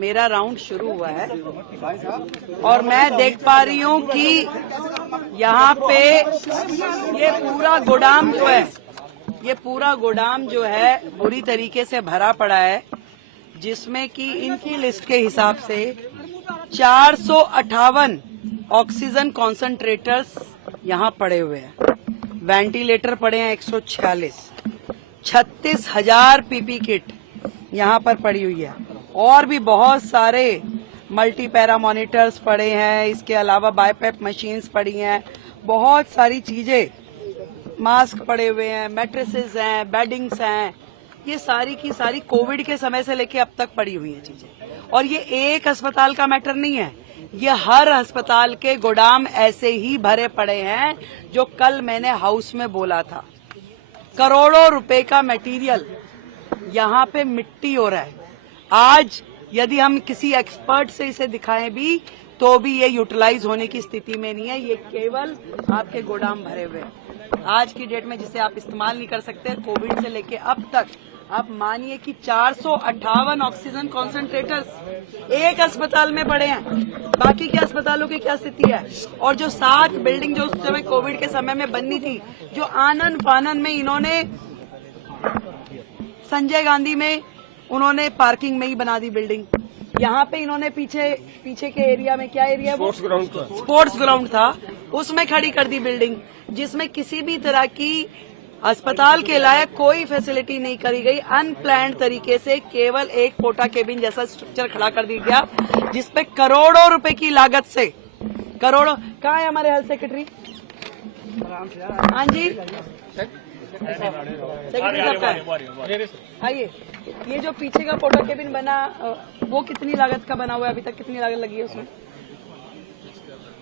मेरा राउंड शुरू हुआ है और मैं देख पा रही हूँ कि यहाँ पे ये पूरा गोदाम जो है बुरी तरीके से भरा पड़ा है, जिसमें कि इनकी लिस्ट के हिसाब से 458 ऑक्सीजन कॉन्सेंट्रेटर्स यहाँ पड़े हुए हैं, वेंटिलेटर पड़े हैं 146, 36,000 पीपी किट यहाँ पर पड़ी हुई है और भी बहुत सारे मल्टी पैरा मॉनिटर्स पड़े हैं। इसके अलावा बाईपैप मशीन्स पड़ी हैं, बहुत सारी चीजें, मास्क पड़े हुए हैं, मैट्रेसेस हैं, बेडिंग्स हैं, ये सारी की सारी कोविड के समय से लेके अब तक पड़ी हुई हैं चीजें। और ये एक अस्पताल का मैटर नहीं है, ये हर अस्पताल के गोदाम ऐसे ही भरे पड़े हैं। जो कल मैंने हाउस में बोला था, करोड़ों रुपए का मटेरियल यहाँ पे मिट्टी हो रहा है। आज यदि हम किसी एक्सपर्ट से इसे दिखाएं भी तो भी ये यूटिलाइज होने की स्थिति में नहीं है। ये केवल आपके गोदाम भरे हुए हैं आज की डेट में, जिसे आप इस्तेमाल नहीं कर सकते। कोविड से लेके अब तक आप मानिए कि 458 ऑक्सीजन कॉन्सेंट्रेटर्स एक अस्पताल में पड़े हैं। बाकी के अस्पतालों की क्या स्थिति है? और जो 7 बिल्डिंग जो उस समय कोविड के समय में बननी थी, जो आनन फानन में इन्होंने संजय गांधी में उन्होंने पार्किंग में ही बना दी बिल्डिंग। यहाँ पे इन्होंने पीछे के एरिया में, क्या एरिया वो स्पोर्ट्स ग्राउंड था, उसमें खड़ी कर दी बिल्डिंग, जिसमें किसी भी तरह की अस्पताल के लायक कोई फैसिलिटी नहीं करी गई। अनप्लान्ड तरीके से केवल एक पोटा केबिन जैसा स्ट्रक्चर खड़ा कर दिया गया, जिसपे करोड़ों रुपए की लागत से करोड़ों। कहाँ है हमारे हेल्थ सेक्रेटरी? हाँ जी, आइए। ये जो पीछे का पोटा केबिन बना, वो कितनी लागत का बना हुआ है? अभी तक कितनी लागत लगी है उसमें?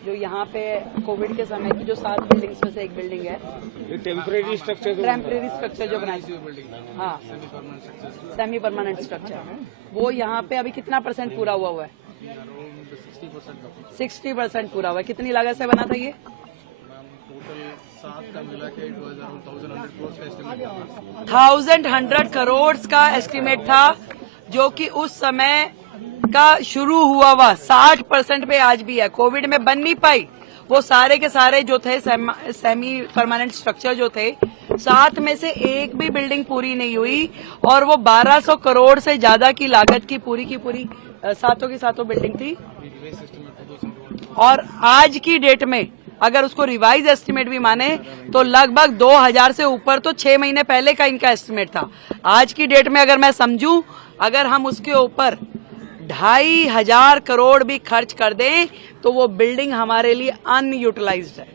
जो यहाँ पे कोविड के समय की जो 7 बिल्डिंग्स में से एक बिल्डिंग है, टेम्परेरी स्ट्रक्चर जो बनाई, हाँ, सेमी परमानेंट स्ट्रक्चर, वो यहाँ पे अभी कितना % पूरा हुआ है? 60% पूरा हुआ है। कितनी लागत से बना था ये? 1,100 करोड़ का एस्टिमेट था, जो कि उस समय का शुरू हुआ 60% पे आज भी है। कोविड में बन नहीं पाई। वो सारे के सारे जो थे सेमी परमानेंट स्ट्रक्चर जो थे, 7 में से एक भी बिल्डिंग पूरी नहीं हुई और वो 1200 करोड़ से ज्यादा की लागत की पूरी 7 बिल्डिंग थी। और आज की डेट में अगर उसको रिवाइज एस्टिमेट भी माने तो लगभग 2000 से ऊपर तो 6 महीने पहले का इनका एस्टिमेट था। आज की डेट में अगर मैं समझूं, अगर हम उसके ऊपर 2,500 करोड़ भी खर्च कर दें तो वो बिल्डिंग हमारे लिए अनयूटिलाइज्ड है,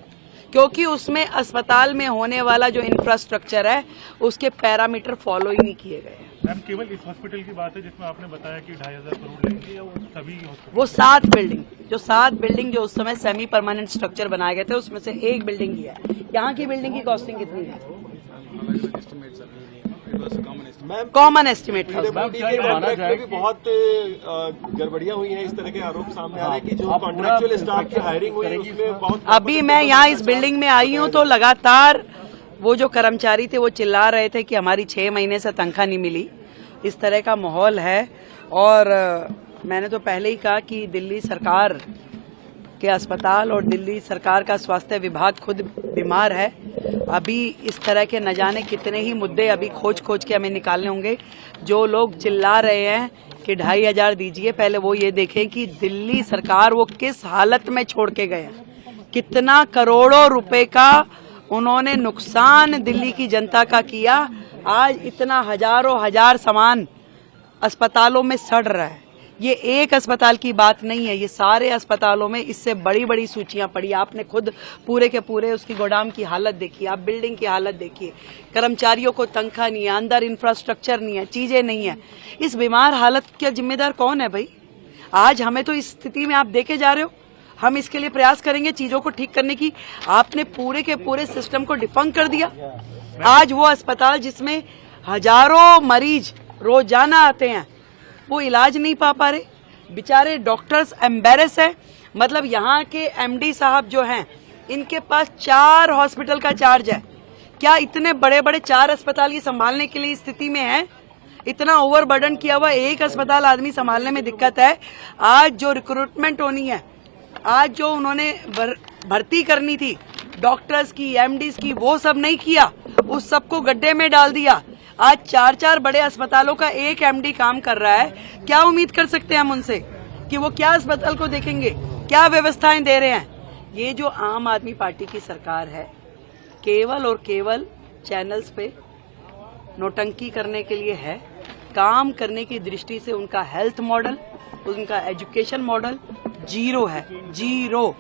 क्योंकि उसमें अस्पताल में होने वाला जो इंफ्रास्ट्रक्चर है उसके पैरामीटर फॉलो ही नहीं किए गए। मैम, केवल इस हॉस्पिटल की बात है जिसमें आपने बताया कि 2,500 करोड़ लेंगे, या वो सभी हॉस्पिटल? वो 7 बिल्डिंग जो उस समय सेमी परमानेंट स्ट्रक्चर बनाए गए थे, उसमें से एक बिल्डिंग ही है। यहाँ की बिल्डिंग की कॉस्टिंग कितनी है? कॉमन एस्टिमेट था। बहुत गड़बड़ियां हुई हैं, इस तरह के आरोप सामने आ रहे हैं कि जो कॉन्ट्रैक्चुअल स्टाफ की हायरिंग हुई है उसमें बहुत। अभी मैं यहाँ इस बिल्डिंग में आई हूँ तो लगातार वो जो कर्मचारी थे वो चिल्ला रहे थे कि हमारी 6 महीने से तनख्वाह नहीं मिली। इस तरह का माहौल है। और मैंने तो पहले ही कहा कि दिल्ली सरकार के अस्पताल और दिल्ली सरकार का स्वास्थ्य विभाग खुद बीमार है। अभी इस तरह के न जाने कितने ही मुद्दे अभी खोज के हमें निकालने होंगे। जो लोग चिल्ला रहे हैं कि 2,500 दीजिए, पहले वो ये देखें कि दिल्ली सरकार वो किस हालत में छोड़ के गए हैं। कितना करोड़ों रुपए का उन्होंने नुकसान दिल्ली की जनता का किया। आज इतना हजार सामान अस्पतालों में सड़ रहा है। ये एक अस्पताल की बात नहीं है, ये सारे अस्पतालों में इससे बड़ी सूचियां पड़ी। आपने खुद पूरे के पूरे उसकी गोदाम की हालत देखी, आप बिल्डिंग की हालत देखिए। कर्मचारियों को तनख्वाह नहीं है, अंदर इंफ्रास्ट्रक्चर नहीं है, चीजें नहीं है। इस बीमार हालत का जिम्मेदार कौन है भाई? आज हमें तो इस स्थिति में आप देखे जा रहे हो। हम इसके लिए प्रयास करेंगे चीजों को ठीक करने की। आपने पूरे के पूरे सिस्टम को डिफंक कर दिया। आज वो अस्पताल जिसमें हजारों मरीज रोजाना आते हैं, वो इलाज नहीं पा रहे। बेचारे डॉक्टर्स एम्बेरस है। मतलब यहाँ के एमडी साहब जो हैं, इनके पास 4 हॉस्पिटल का चार्ज है। क्या इतने बड़े 4 अस्पताल ये संभालने के लिए स्थिति में है? इतना ओवरबर्डन किया हुआ, एक अस्पताल आदमी संभालने में दिक्कत है। आज जो रिक्रूटमेंट होनी है, आज जो उन्होंने भर्ती करनी थी डॉक्टर्स की, एमडीज की, वो सब नहीं किया, उस सबको गड्ढे में डाल दिया। आज 4-4 बड़े अस्पतालों का एक एमडी काम कर रहा है। क्या उम्मीद कर सकते हैं हम उनसे कि वो क्या अस्पताल को देखेंगे, क्या व्यवस्थाएं दे रहे हैं? ये जो आम आदमी पार्टी की सरकार है, केवल और केवल चैनल्स पे नोटंकी करने के लिए है। काम करने की दृष्टि से उनका हेल्थ मॉडल, उनका एजुकेशन मॉडल जीरो है, जीरो।